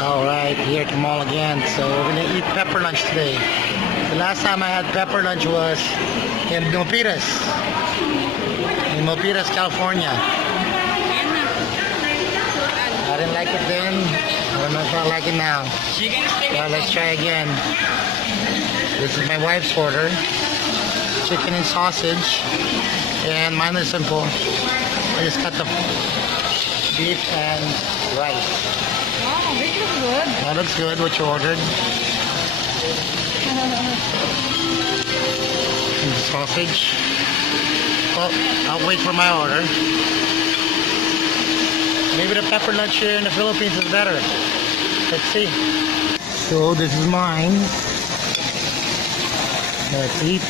Alright, here at the mall again. So we're gonna eat pepper lunch today. The last time I had pepper lunch was in Milpitas. In Milpitas, California. I didn't like it then. I don't know if I like it now. Well, let's try again. This is my wife's order. Chicken and sausage. And mine is simple. I just got the beef and rice. Wow, this looks good. That looks good, what you ordered. And the sausage. Well, I'll wait for my order. Maybe the pepper lunch here in the Philippines is better. Let's see. So this is mine. Let's eat.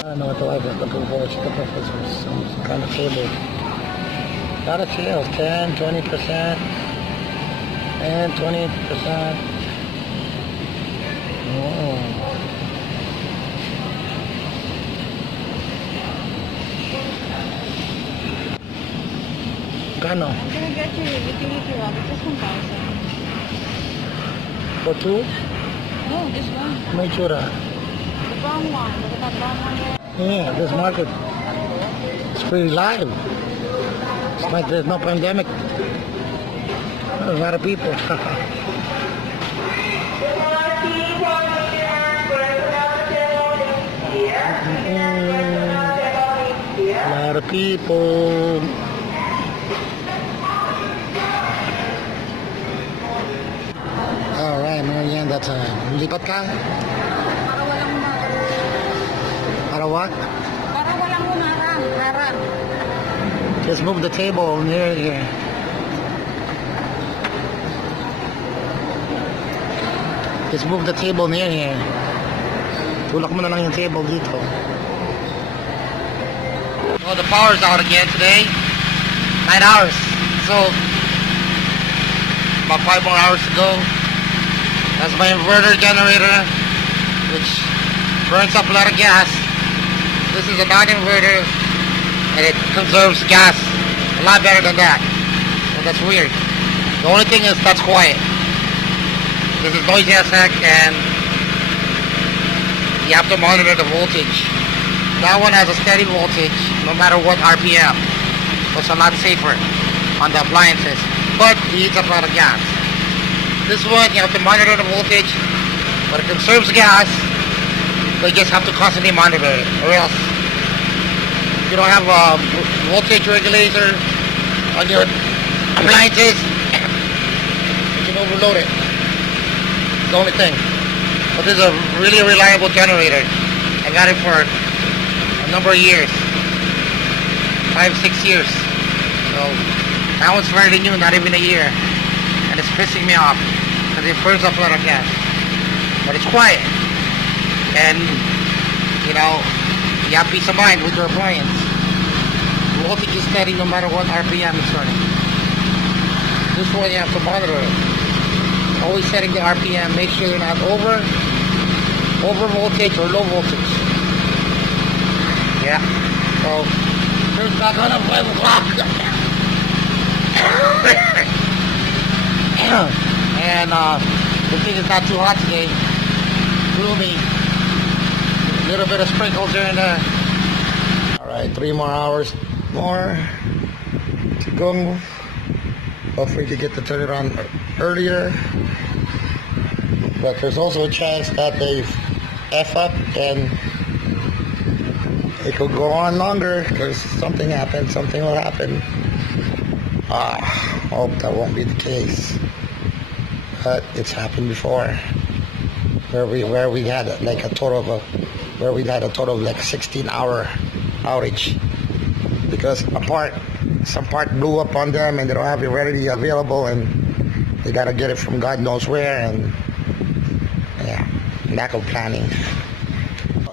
I don't know what the wife is looking for. She's looking for some kind of table. Got a sale, 10, 20%, and 20%. Oh. Gano? I'm gonna get you utility water, just 1,000. For two? No, this one. May tsura. The brown one. Look at that brown one there. Yeah, this market. It's pretty live. It's like there's no pandemic. There's a lot of people. A lot of people. Alright, merienda time. Lipat ka? Para walang Para what? Para walang harang. Just move the table near here. Just move the table near here. Tulak mo na lang yung table dito. Oh, the power's out again today. 9 hours. So, about 5 more hours to go. That's my inverter generator, which burns up a lot of gas. This is a non-inverter, and it conserves gas a lot better than that. So that's weird. The only thing is that's quiet. This is noisy as heck, and you have to monitor the voltage. That one has a steady voltage, no matter what RPM. So it's a lot safer on the appliances, but it eats up a lot of gas. This one, you have to monitor the voltage, but it conserves gas, so you just have to constantly monitor it, or else you don't have a voltage regulator on your appliances, you can overload it. It's the only thing. But this is a really reliable generator. I got it for a number of years, 5-6 years. So that one's fairly new, not even a year, and it's pissing me off because it burns up a lot of gas. But it's quiet, and you know, you have peace of mind with your appliance. The voltage is steady no matter what RPM it's running. This one you have to monitor it. Always setting the RPM, make sure you're not over voltage or low voltage. Yeah. So turns back on at 5 o'clock. And the thing is not too hot today. Gloomy. A little bit of sprinkles here and there. Alright, 3 more hours more to go. Hopefully we could get to turn it on earlier. But there's also a chance that they F up and it could go on longer because something happened, something will happen. Hope that won't be the case. But it's happened before. Where we had like a total of 16-hour outage because some part blew up on them and they don't have it readily available and they gotta get it from God knows where, and yeah, lack of planning.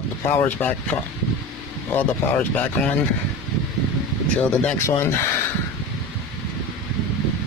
The power's back on. All the power's back on till the next one.